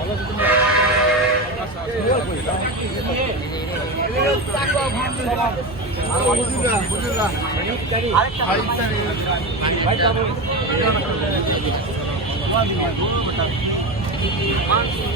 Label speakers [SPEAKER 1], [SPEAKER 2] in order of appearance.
[SPEAKER 1] والا بدو اللہ